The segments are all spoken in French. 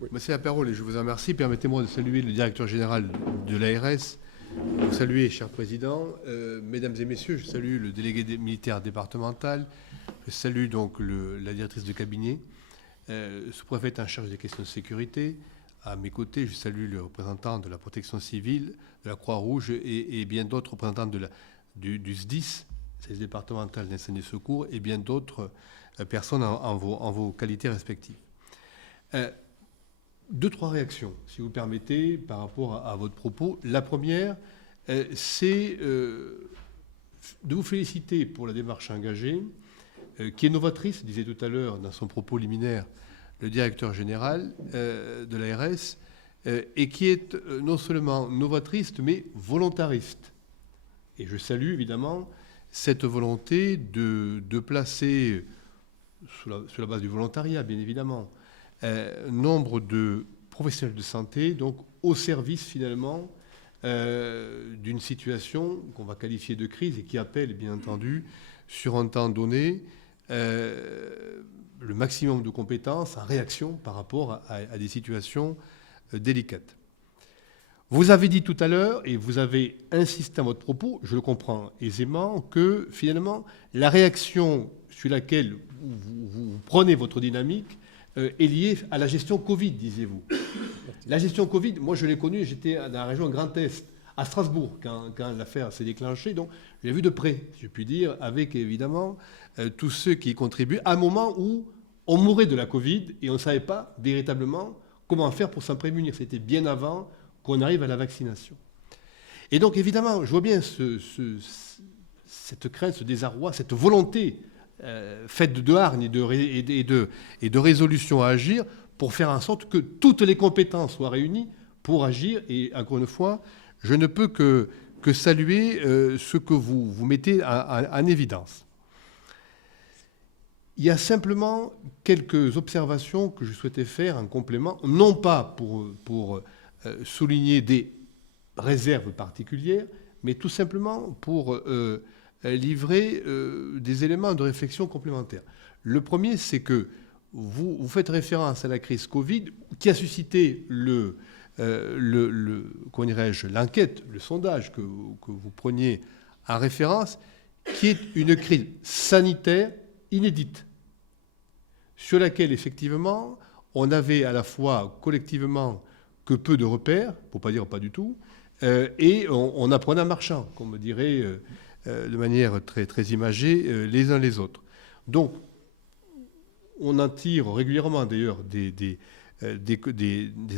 Oui. Merci la parole et je vous en remercie. Permettez-moi de saluer le directeur général de l'ARS. Vous saluer, cher président. Mesdames et messieurs, je salue le délégué militaire départemental. Je salue donc la directrice de cabinet, sous-préfète en charge des questions de sécurité. À mes côtés, je salue le représentant de la protection civile, de la Croix-Rouge et bien d'autres représentants du SDIS, service départemental d'incendie et secours, et bien d'autres personnes en vos qualités respectives. Deux, trois réactions, si vous permettez, par rapport à votre propos. La première, c'est de vous féliciter pour la démarche engagée, qui est novatrice, disait tout à l'heure dans son propos liminaire le directeur général de l'ARS, et qui est non seulement novatrice, mais volontariste. Et je salue évidemment cette volonté de placer, sur la base du volontariat bien évidemment, nombre de professionnels de santé, donc au service finalement d'une situation qu'on va qualifier de crise et qui appelle bien entendu sur un temps donné le maximum de compétences en réaction par rapport à des situations délicates. Vous avez dit tout à l'heure, et vous avez insisté à votre propos, je le comprends aisément, que finalement la réaction sur laquelle vous prenez votre dynamique est liée à la gestion Covid, disiez-vous. La gestion Covid, moi je l'ai connue, j'étais dans la région Grand Est, à Strasbourg, quand l'affaire s'est déclenchée, donc je l'ai vu de près, si je puis dire, avec évidemment tous ceux qui y contribuent, à un moment où on mourait de la Covid et on ne savait pas véritablement comment faire pour s'en prémunir. C'était bien avant qu'on arrive à la vaccination. Et donc évidemment, je vois bien cette crainte, ce désarroi, cette volonté faite de hargne et de résolution à agir pour faire en sorte que toutes les compétences soient réunies pour agir. Et encore une fois, je ne peux que saluer ce que vous mettez en évidence. Il y a simplement quelques observations que je souhaitais faire en complément, non pas pour souligner des réserves particulières, mais tout simplement pour livrer des éléments de réflexion complémentaires. Le premier, c'est que vous faites référence à la crise Covid qui a suscité l'enquête, le sondage que vous preniez en référence, qui est une crise sanitaire inédite, sur laquelle effectivement on avait à la fois collectivement que peu de repères, pour ne pas dire pas du tout, et on apprenait en marchant, comme me dirait de manière très, très imagée les uns les autres. Donc on en tire régulièrement d'ailleurs des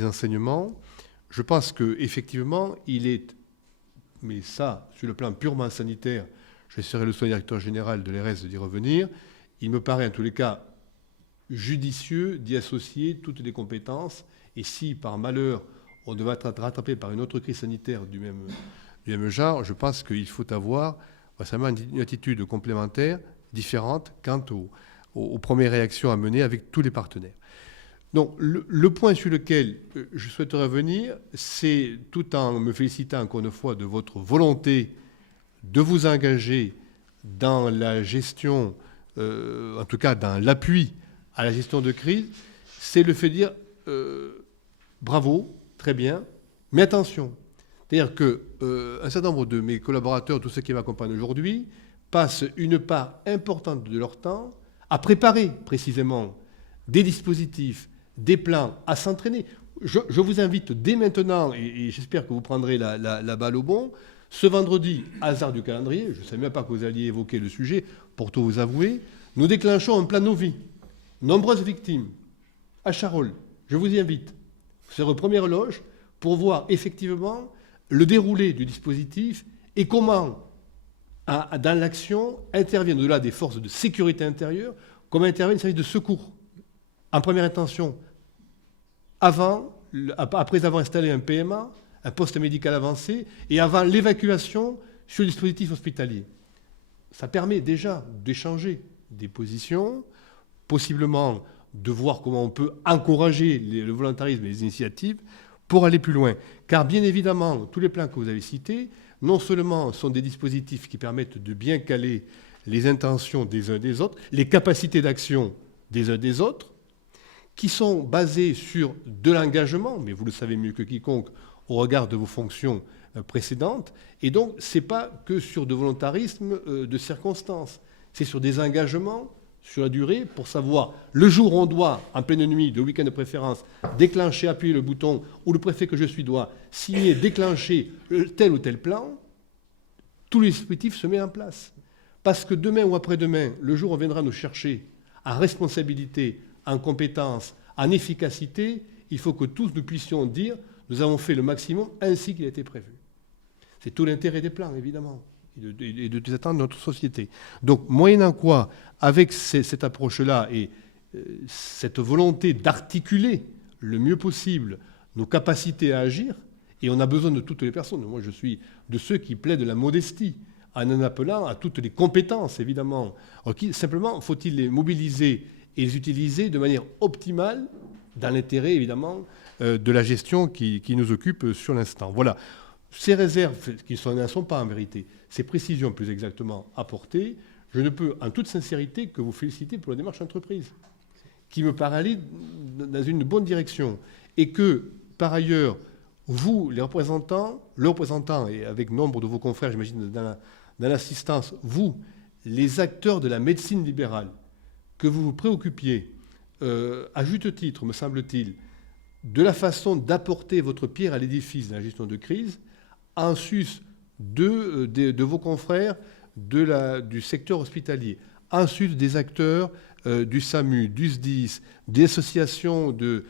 enseignements. Je pense qu'effectivement il est, mais ça sur le plan purement sanitaire, je serai le directeur général de l'ARS d'y revenir, il me paraît en tous les cas judicieux d'y associer toutes les compétences. Et si par malheur on devait être rattrapé par une autre crise sanitaire du même genre, je pense qu'il faut avoir récemment une attitude complémentaire, différente quant aux premières réactions à mener avec tous les partenaires. Donc le point sur lequel je souhaiterais revenir, c'est, tout en me félicitant encore une fois de votre volonté de vous engager dans la gestion, en tout cas dans l'appui à la gestion de crise, c'est le fait de dire bravo, très bien, mais attention. C'est-à-dire qu'un certain nombre de mes collaborateurs, tous ceux qui m'accompagnent aujourd'hui, passent une part importante de leur temps à préparer précisément des dispositifs, des plans, à s'entraîner. Je vous invite dès maintenant, et j'espère que vous prendrez la balle au bon, ce vendredi, hasard du calendrier, je ne savais même pas que vous alliez évoquer le sujet, pour tout vous avouer, nous déclenchons un plan Novi. Nombreuses victimes à Charolles. Je vous y invite. Vous serez aux premières loges pour voir effectivement le déroulé du dispositif et comment, dans l'action, interviennent au-delà des forces de sécurité intérieure, comment interviennent les services de secours. En première intention, après avoir installé un PMA, un poste médical avancé, et avant l'évacuation sur le dispositif hospitalier. Ça permet déjà d'échanger des positions, possiblement de voir comment on peut encourager le volontarisme et les initiatives pour aller plus loin. Car bien évidemment, tous les plans que vous avez cités, non seulement sont des dispositifs qui permettent de bien caler les intentions des uns des autres, les capacités d'action des uns des autres, qui sont basés sur de l'engagement, mais vous le savez mieux que quiconque au regard de vos fonctions précédentes, et donc ce n'est pas que sur de volontarisme de circonstances, c'est sur des engagements sur la durée pour savoir le jour où on doit, en pleine nuit, le week-end de préférence, déclencher, appuyer le bouton, où le préfet que je suis doit signer, déclencher tel ou tel plan, tout le dispositif se met en place. Parce que demain ou après-demain, le jour où on viendra nous chercher en responsabilité, en compétence, en efficacité, il faut que tous nous puissions dire nous avons fait le maximum ainsi qu'il a été prévu. C'est tout l'intérêt des plans, évidemment, et de attentes de notre société. Donc, moyennant quoi, avec cette approche-là et cette volonté d'articuler le mieux possible nos capacités à agir, et on a besoin de toutes les personnes. Moi, je suis de ceux qui plaident la modestie, en appelant à toutes les compétences, évidemment. Simplement, faut-il les mobiliser et les utiliser de manière optimale, dans l'intérêt, évidemment, de la gestion qui nous occupe sur l'instant. Voilà. Ces réserves, qui n'en sont pas en vérité, ces précisions plus exactement apportées, je ne peux en toute sincérité que vous féliciter pour la démarche entreprise, qui me paraît aller dans une bonne direction. Et que, par ailleurs, vous, les représentants, le représentant, et avec nombre de vos confrères, j'imagine, dans l'assistance, vous, les acteurs de la médecine libérale, que vous vous préoccupiez, à juste titre, me semble-t-il, de la façon d'apporter votre pierre à l'édifice de la gestion de crise, en sus de vos confrères du secteur hospitalier, en sus des acteurs du SAMU, du SDIS, des associations de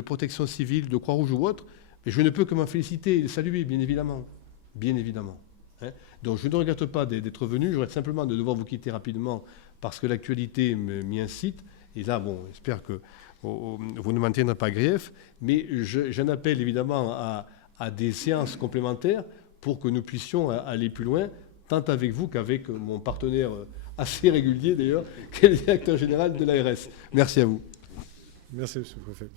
protection civile, de Croix-Rouge ou autres, mais je ne peux que m'en féliciter et les saluer, bien évidemment. Bien évidemment. Hein. Donc je ne regrette pas d'être venu, je regrette simplement de devoir vous quitter rapidement parce que l'actualité m'y incite. Et là, bon, j'espère que vous ne m'en tiendrez pas grief, mais j'en appelle évidemment à des séances complémentaires pour que nous puissions aller plus loin, tant avec vous qu'avec mon partenaire assez régulier d'ailleurs, qui est le directeur général de l'ARS. Merci à vous. Merci, monsieur le préfet.